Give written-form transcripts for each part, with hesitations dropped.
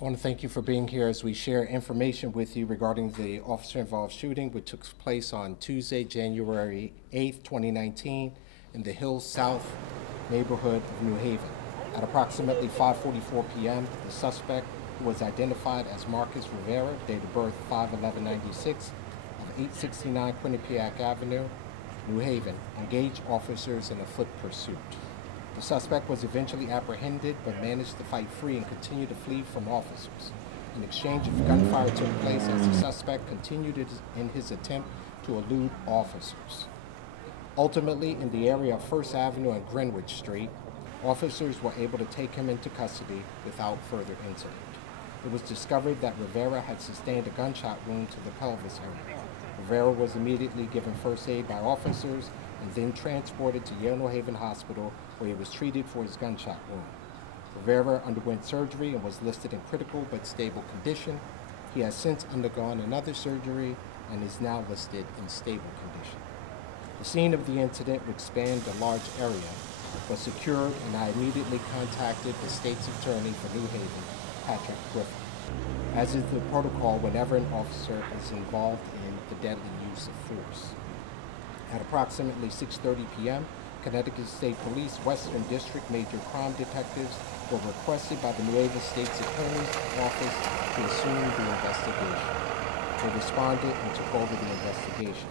I want to thank you for being here as we share information with you regarding the officer-involved shooting which took place on Tuesday, January 8th, 2019 in the Hills South neighborhood of New Haven. At approximately 5:44 p.m., the suspect, who was identified as Marcus Rivera, date of birth 5/11/96, of 869 Quinnipiac Avenue, New Haven, engaged officers in a foot pursuit. The suspect was eventually apprehended but managed to fight free and continue to flee from officers. An exchange of gunfire took place as the suspect continued in his attempt to elude officers. Ultimately, in the area of First Avenue and Greenwich Street, officers were able to take him into custody without further incident. It was discovered that Rivera had sustained a gunshot wound to the pelvis area. Rivera was immediately given first aid by officers and then transported to Yale New Haven Hospital, where he was treated for his gunshot wound. Rivera underwent surgery and was listed in critical but stable condition. He has since undergone another surgery and is now listed in stable condition. The scene of the incident, which spanned a large area, was secured, and I immediately contacted the state's attorney for New Haven, Patrick Griffin. As is the protocol whenever an officer is involved in the deadly use of force. At approximately 6:30 p.m., Connecticut State Police Western District Major Crime Detectives were requested by the New Haven State's Attorney's Office to assume the investigation. They responded and took over the investigation.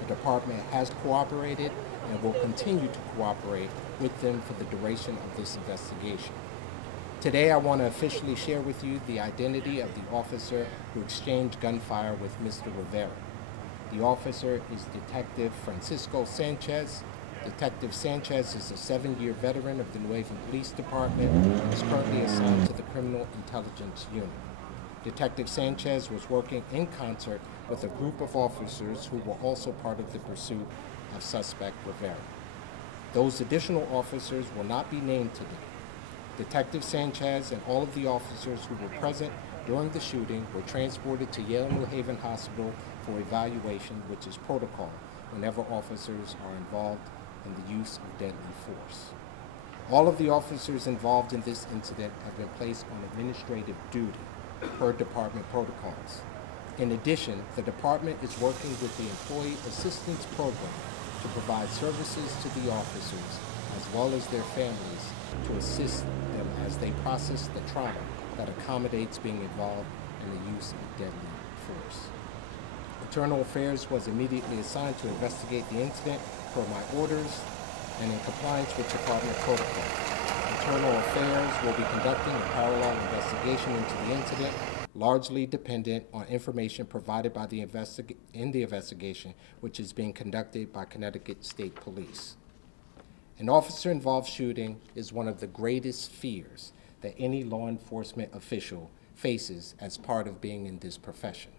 The department has cooperated and will continue to cooperate with them for the duration of this investigation. Today, I want to officially share with you the identity of the officer who exchanged gunfire with Mr. Rivera. The officer is Detective Fransisco Sanchez. Detective Sanchez is a 7-year veteran of the New Haven Police Department and is currently assigned to the Criminal Intelligence Unit. Detective Sanchez was working in concert with a group of officers who were also part of the pursuit of suspect Rivera. Those additional officers will not be named today. Detective Sanchez and all of the officers who were present during the shooting were transported to Yale New Haven Hospital for evaluation, which is protocol whenever officers are involved in the use of deadly force. All of the officers involved in this incident have been placed on administrative duty per department protocols. In addition, the department is working with the Employee Assistance Program to provide services to the officers as well as their families to assist them as they process the trauma that accommodates being involved in the use of deadly force. Internal Affairs was immediately assigned to investigate the incident per my orders and in compliance with department protocol. Internal Affairs will be conducting a parallel investigation into the incident, largely dependent on information provided by the investigation, which is being conducted by Connecticut State Police. An officer-involved shooting is one of the greatest fears that any law enforcement official faces as part of being in this profession.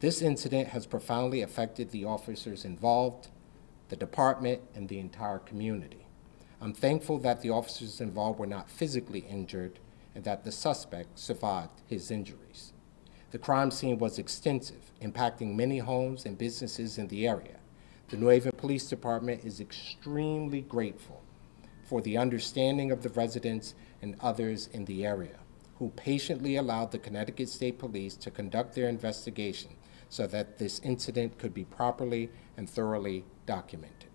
This incident has profoundly affected the officers involved, the department, and the entire community. I'm thankful that the officers involved were not physically injured and that the suspect survived his injuries. The crime scene was extensive, impacting many homes and businesses in the area. The New Haven Police Department is extremely grateful for the understanding of the residents and others in the area who patiently allowed the Connecticut State Police to conduct their investigation so that this incident could be properly and thoroughly documented.